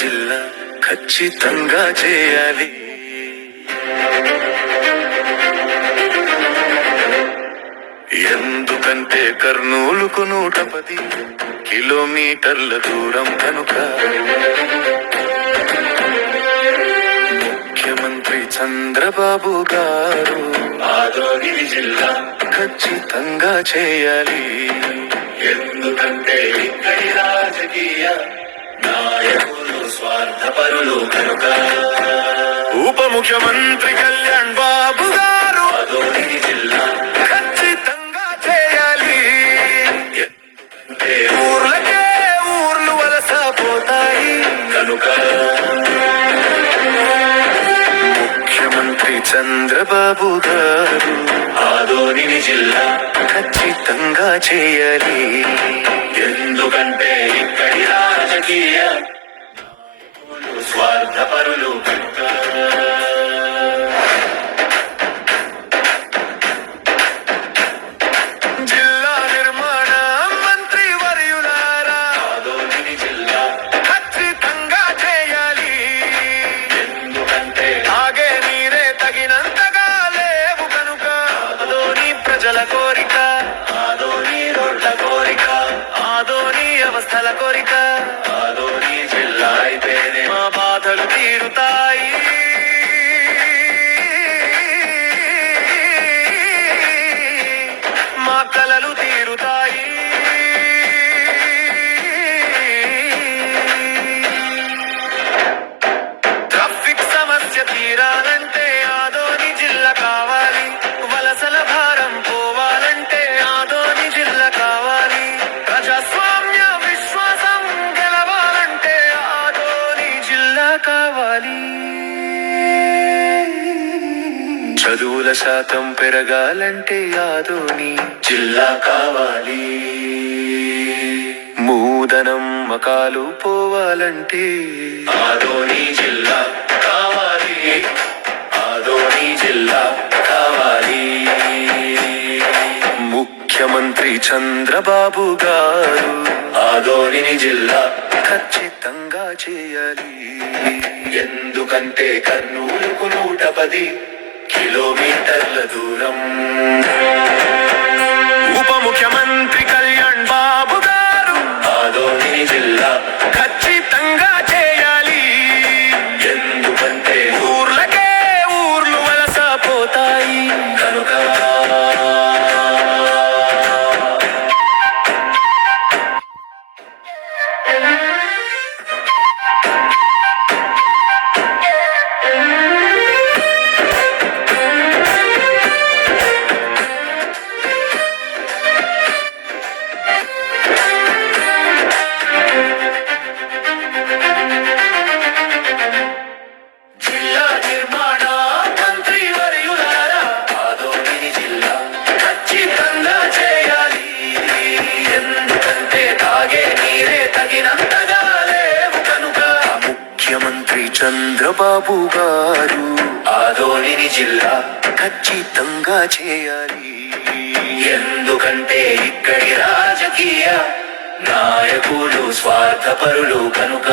జిల్లా ఖచ్చితంగా చేయాలి. ఎందుకంటే కర్నూలుకు 110 కిలోమీటర్ల దూరం కనుక. ముఖ్యమంత్రి చంద్రబాబు గారు ఆదోని జిల్లా ఖచ్చితంగా చేయాలి. ఎందుకంటే ఇక్కడి రాజకీయ నాయకులు స్వార్థపరులు కనుక. ఉప ముఖ్యమంత్రి కళ్యాణ్ బాబు గారు ఆదోని జిల్లా ఖచ్చితంగా చేయాలి. ఊర్లకే ఊర్లు వలస పోతాయి కనుక. ముఖ్యమంత్రి చంద్రబాబు గారు ఆదోని జిల్లా ఖచ్చితంగా చేయాలి. ఎందుకంటే ఇక్కడి రాజకీయ నాయకులు స్వార్థపరులు కనుక. జిల్లా నిర్మాణ మంత్రి వర్యులారా ఆదోని జిల్లా ఖచ్చితంగా చేయాలి. ఎందుకంటే తాగే నీరే తగినంతగా లేవు కనుక. ఆదోని ప్రజల కోరిక, ఆదోని రోడ్ల కోరిక, ఆదోని వ్యవస్థల కోరిక. ఆదోని జిల్లా అయితేనే మా బాధలు తీరుతాయి. మా కలలు తీరుతాయి. ట్రాఫిక్ సమస్య తీరాలంటే ఆదోని జిల్లా కావాలి. వలసల భారం పోవాలంటే ఆదోని జిల్లా కావాలి. ప్రజాస్వామ్య విశ్వాసం గెలవాలంటే ఆదోని జిల్లా కావాలి. చదువుల శాతం పెరగాలంటే ఆదోని జిల్లా కావాలి. మూదనం మకాలు పోవాలంటే ఆదోని జిల్లా కావాలి. ఆదోని జిల్లా కావాలి. ముఖ్యమంత్రి చంద్రబాబు గారు ఆదోని జిల్లా ఖచ్చితంగా చేయాలి. ఎందుకంటే కర్నూలుకు 110 కిలోమీటర్ల దూరం. ఉప ముఖ్యమంత్రి కళ్యాణ్ బాబు గారు ఆదోని జిల్లా ఖచ్చితంగా చేయాలి. ఎందుకంటే ఊర్లకే ఊర్లు వలస పోతాయి కనుక. జిల్లా నిర్మాణ మంత్రి వర్యులారా ఆదోని జిల్లా ఖచ్చితంగా చేయాలి. ఎందుకంటే తాగే నీరే తగినంతగా లేవు కనుక. ముఖ్యమంత్రి చంద్రబాబు గారు ఆదోని జిల్లా ఖచ్చితంగా చేయాలి. ఎందుకంటే ఇక్కడి రాజకీయ నాయకులు స్వార్థపరులు కనుక.